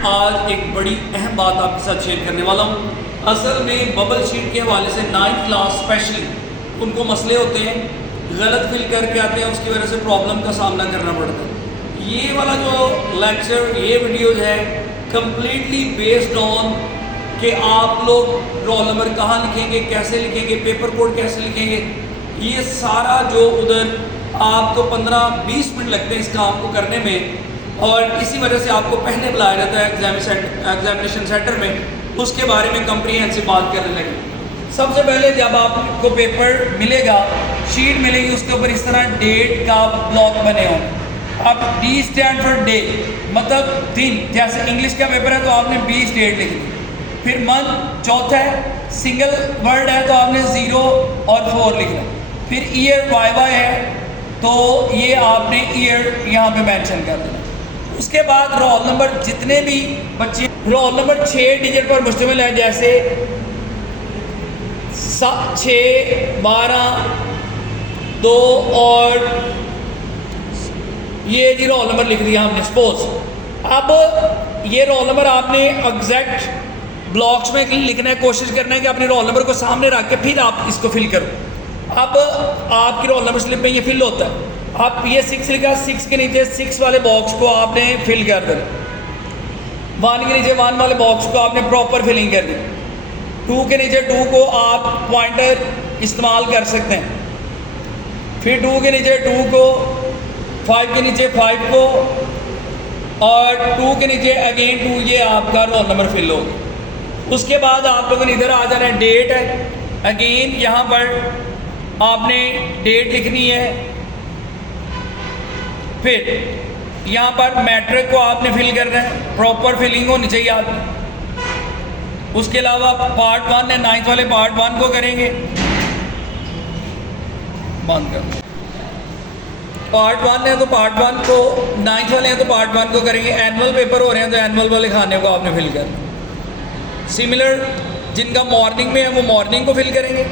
Student, आज एक बड़ी अहम बात आपके साथ शेयर करने वाला हूँ। असल में बबल शीट के हवाले से 9th क्लास स्पेशली उनको मसले होते हैं, गलत फिल करके आते हैं, उसकी वजह से प्रॉब्लम का सामना करना पड़ता है। ये वाला जो लेक्चर, ये वीडियोज है कम्प्लीटली बेस्ड ऑन कि आप लोग रोल नंबर कहाँ लिखेंगे, कैसे लिखेंगे, पेपर कोड कैसे लिखेंगे। ये सारा जो उधर आपको 15-20 मिनट लगते हैं इस काम को करने में, और इसी वजह से आपको पहले बुलाया जाता है एग्जामिनेशन सेंटर में, उसके बारे में कंप्रीहेंसिव बात करने लगे। सबसे पहले जब आपको पेपर मिलेगा, शीट मिलेगी, उसके ऊपर इस तरह डेट का ब्लॉक बने हों। अब डी स्टैंड फॉर डे, मतलब दिन। जैसे इंग्लिश का पेपर है तो आपने 20 डेट लिखनी। फिर मंथ चौथा है, सिंगल वर्ड है तो आपने 0 और 4 लिखना। फिर ईयर वाइवा है तो ये आपने ईयर यहाँ पे मेंशन कर देना। उसके बाद रोल नंबर, जितने भी बच्चे रोल नंबर 6 डिजिट पर मुश्तमिल है, जैसे 6, 12, 2 और ये जी रोल नंबर लिख दिया हमने सपोज। अब ये रोल नंबर आपने एग्जैक्ट ब्लॉक्स में लिखना है, कोशिश करना है कि अपने रोल नंबर को सामने रख के फिर आप इसको फिल करो। अब आपकी रोल नंबर स्लिप में ये फिल होता है। आप ये 6 लिखा, 6 के नीचे 6 वाले बॉक्स को आपने फिल कर देना। 1 के नीचे 1 वाले बॉक्स को आपने प्रॉपर फिलिंग कर दी। 2 के नीचे 2 को आप पॉइंटर इस्तेमाल कर सकते हैं। फिर 2 के नीचे 2 को, 5 के नीचे 5 को, और 2 के नीचे अगेन 2, ये आपका रोल नंबर फिल होगा। उसके बाद आप लोगों ने इधर आ जाना है, डेट है। अगेन यहाँ पर आपने डेट लिखनी है। फिर यहाँ पर मैट्रिक को आपने फिल करना है, प्रॉपर फिलिंग होनी चाहिए आपकी। उसके अलावा पार्ट 1 है, 9th वाले पार्ट 1 को करेंगे, बंद कर। पार्ट 1 है तो पार्ट 1 को, 9th वाले हैं तो पार्ट 1 को करेंगे। एनुअल पेपर हो रहे हैं तो एनुअल वाले खाने को आपने फिल करना। सिमिलर जिनका मॉर्निंग में है वो मॉर्निंग को फिल करेंगे,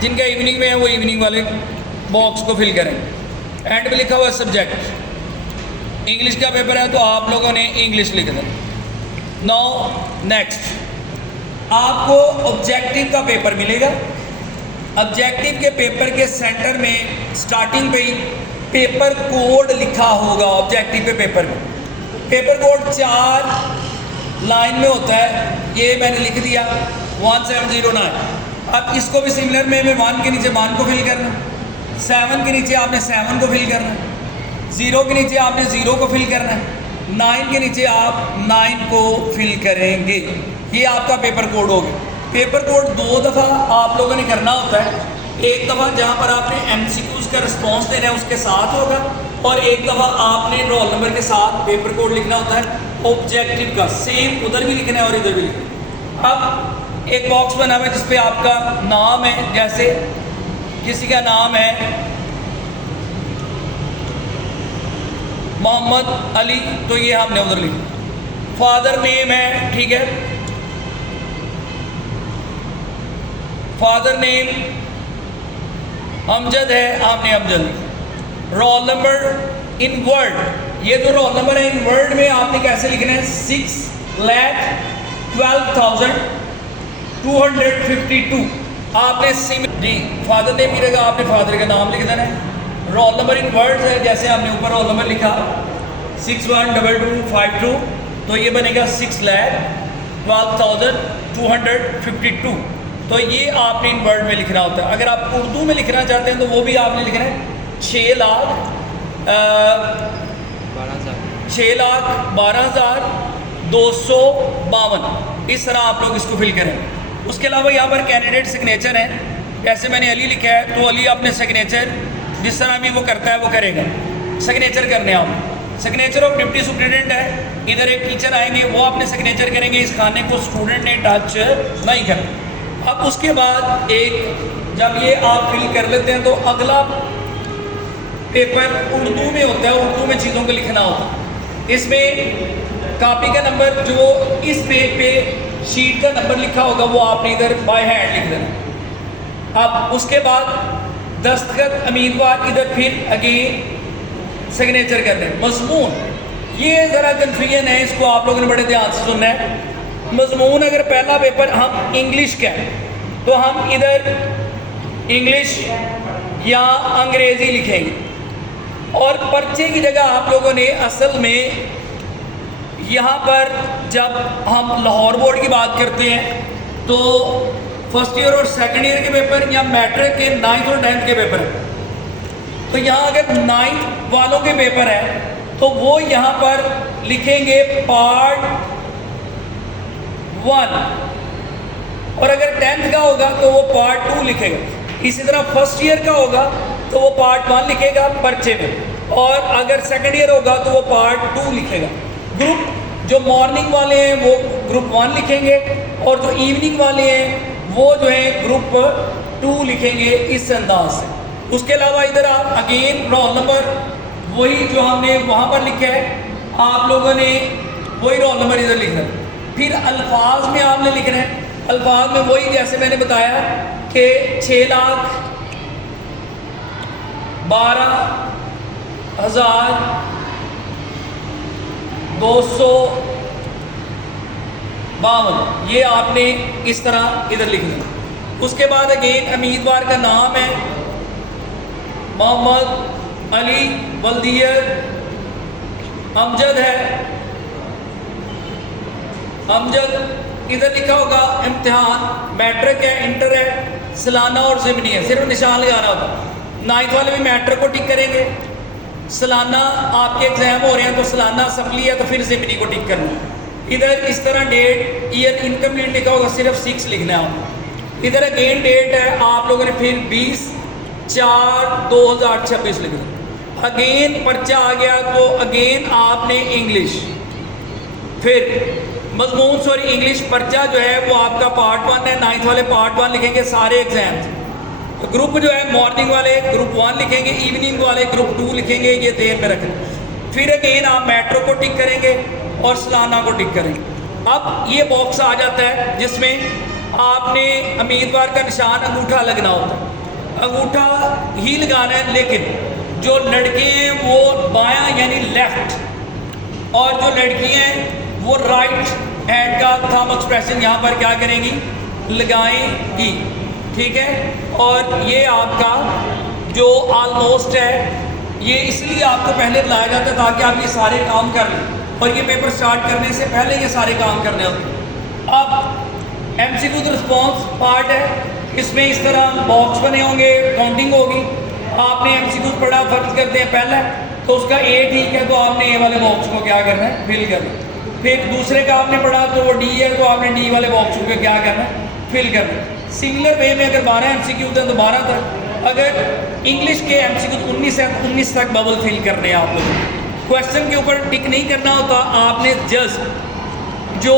जिनका इवनिंग में है वो इवनिंग वाले बॉक्स को फिल करेंगे। एंड में लिखा हुआ है सब्जेक्ट। इंग्लिश का पेपर है तो आप लोगों ने इंग्लिश लिख देना। नाउ नेक्स्ट, आपको ऑब्जेक्टिव का पेपर मिलेगा। ऑब्जेक्टिव के पेपर के सेंटर में स्टार्टिंग पे ही पेपर कोड लिखा होगा। ऑब्जेक्टिव के पेपर में पेपर कोड 4 लाइन में होता है, ये मैंने लिख दिया 1709। अब इसको भी सिमिलर में 1 के नीचे 1 को फिल करना, 7 के नीचे आपने 7 को फिल करना, 0 के नीचे आपने 0 को फिल करना है, 9 के नीचे आप 9 को फिल करेंगे। ये आपका पेपर कोड हो गया। पेपर कोड 2 दफ़ा आप लोगों ने करना होता है। एक दफ़ा जहाँ पर आपने MCQs का रिस्पॉन्स देना है उसके साथ होगा, और एक दफ़ा आपने रोल नंबर के साथ पेपर कोड लिखना होता है ऑब्जेक्टिव का। सेम उधर भी लिखना है और इधर भी लिखना है। अब एक बॉक्स बना हुआ है जिसपे आपका नाम है, जैसे किसी का नाम है मोहम्मद अली, तो ये हमने उधर लिखा। फादर नेम है, ठीक है, फादर नेम अमजद है, आपने अमजद लिखा। रोल नंबर इन वर्ड, ये जो रोल नंबर है इन वर्ड में आपने कैसे लिखना है, 6,12,252 आपने जी फादर नेम मिलेगा, आपने फादर का नाम लिख देना है। रोल नंबर इन वर्ड्स है, जैसे हमने ऊपर रोल नंबर लिखा 612252, तो ये बनेगा 6,12,252। तो ये आपने इन वर्ड में लिखना होता है। अगर आप उर्दू में लिखना चाहते हैं तो वो भी आपने लिखना है 6,12,252। इस तरह आप लोग इसको फिल करें। उसके अलावा यहाँ पर कैंडिडेट सिग्नेचर है, जैसे मैंने अली लिखा है तो अली अपने सिग्नेचर जिस तरह भी वो करता है वो करेगा। सिग्नेचर करने आप, सिग्नेचर ऑफ डिप्टी सुप्रिटेंडेंट है, इधर एक टीचर आएंगे वो अपने सिग्नेचर करेंगे, इस खाने को स्टूडेंट ने टच नहीं करना। अब उसके बाद एक जब ये आप फिल कर लेते हैं तो अगला पेपर उर्दू में होता है, उर्दू में चीज़ों को लिखना होता है। इसमें कॉपी का नंबर जो इस पेज पे शीट का नंबर लिखा होगा वो आपने इधर बाय हैंड लिख देना। अब उसके बाद दस्तखत उम्मीदवार इधर फिर अगेन सिग्नेचर करने। मजमून ये ज़रा कन्फ्यूजन है, इसको आप लोगों ने बड़े ध्यान से सुनना है। मजमून अगर पहला पेपर हम इंग्लिश का है तो हम इधर इंग्लिश या अंग्रेज़ी लिखेंगे, और पर्चे की जगह आप लोगों ने असल में यहाँ पर जब हम लाहौर बोर्ड की बात करते हैं तो फर्स्ट ईयर और सेकंड ईयर के पेपर या मैट्रिक के 9th और 10th के पेपर हैं, तो यहाँ अगर 9th वालों के पेपर है तो वो यहाँ पर लिखेंगे पार्ट 1, और अगर 10th का होगा तो वो पार्ट 2 लिखेगा। इसी तरह फर्स्ट ईयर का होगा तो वो पार्ट 1 लिखेगा पर्चे में, और अगर सेकंड ईयर होगा तो वो पार्ट 2 लिखेगा। ग्रुप जो मॉर्निंग वाले हैं वो ग्रुप 1 लिखेंगे, और जो इवनिंग वाले हैं वो जो है ग्रुप 2 लिखेंगे इस अंदाज से। उसके अलावा इधर आप अगेन रोल नंबर वही जो हमने वहाँ पर लिखा है, आप लोगों ने वही रोल नंबर इधर लिखना है। फिर अल्फाज में आपने लिखना है, अल्फाज में वही जैसे मैंने बताया कि 6,12,252 ये आपने इस तरह इधर लिखना है। उसके बाद अगेन उम्मीदवार का नाम है मोहम्मद अली बल्दियर अमजद है, अमजद इधर लिखा होगा। इम्तिहान मैट्रिक है, इंटर है, सालाना और ज़िमनी है, सिर्फ निशान लगाना होता है। 9th वाले भी मैट्रिक को टिक करेंगे, सालाना आपके एग्जाम हो रहे हैं तो सालाना असम्बली है तो फिर ज़िमनी को टिक करना है। इधर इस तरह डेट ईयर इनकम्प्लीट लिखा होगा, सिर्फ 6 लिखना है आपको। इधर अगेन डेट है, आप लोगों ने फिर 20/4/2026 लिखना। अगेन पर्चा आ गया तो अगेन आपने इंग्लिश, फिर मजमून सॉरी इंग्लिश पर्चा जो है वो आपका पार्ट 1 है, 9th वाले पार्ट 1 लिखेंगे सारे एग्जाम्स। तो ग्रुप जो है मॉर्निंग वाले ग्रुप 1 लिखेंगे, इवनिंग वाले ग्रुप 2 लिखेंगे, ये देर में रखें। फिर अगेन आप मेट्रो को टिक करेंगे और सालाना को टिक करेंगे। अब ये बॉक्स आ जाता है जिसमें आपने उम्मीदवार का निशान अंगूठा लगना होता है, अंगूठा ही लगाना है, लेकिन जो लड़के हैं वो बायां यानी लेफ्ट, और जो लड़कियां हैं वो राइट हैंड का थंब एक्सप्रेशन यहाँ पर क्या करेंगी, लगाएंगी, ठीक है। और ये आपका जो ऑलमोस्ट है ये इसलिए आपको पहले बुलाया जाता है ताकि आप ये सारे काम कर लें, और ये पेपर स्टार्ट करने से पहले ये सारे काम करने होते हैं। अब MCQ रिस्पॉन्स पार्ट है, इसमें इस तरह बॉक्स बने होंगे, काउंटिंग होगी। आपने MCQ पढ़ा, फर्ज करते हैं पहला तो उसका A ठीक है तो आपने A वाले बॉक्स को क्या करना है, फिल करना है। फिर दूसरे का आपने पढ़ा तो वो D है तो आपने D वाले बॉक्स को क्या करना है, फिल करना है। सिंगुलर वे में अगर 12 MCQ थे तो 12 तक, अगर इंग्लिश के MCQ 19 है तो 19 तक बबल फिल करने हैं आप लोग। क्वेश्चन के ऊपर टिक नहीं करना होता, आपने जस्ट जो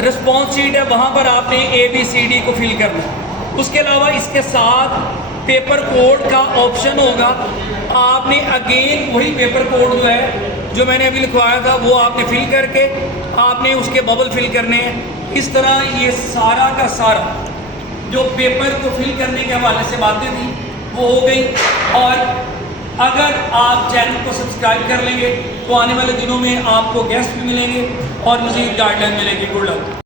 रिस्पॉन्स शीट है वहाँ पर आपने ABCD को फिल करना है। उसके अलावा इसके साथ पेपर कोड का ऑप्शन होगा, आपने अगेन वही पेपर कोड जो है जो मैंने अभी लिखवाया था वो आपने फिल करके आपने उसके बबल फिल करने हैं। इस तरह ये सारा का सारा जो पेपर को फिल करने के हवाले से बातें थी वो हो गई। और अगर आप चैनल को सब्सक्राइब कर लेंगे तो आने वाले दिनों में आपको गेस्ट भी मिलेंगे और मज़ीद गाइडलाइन मिलेगी। Good luck.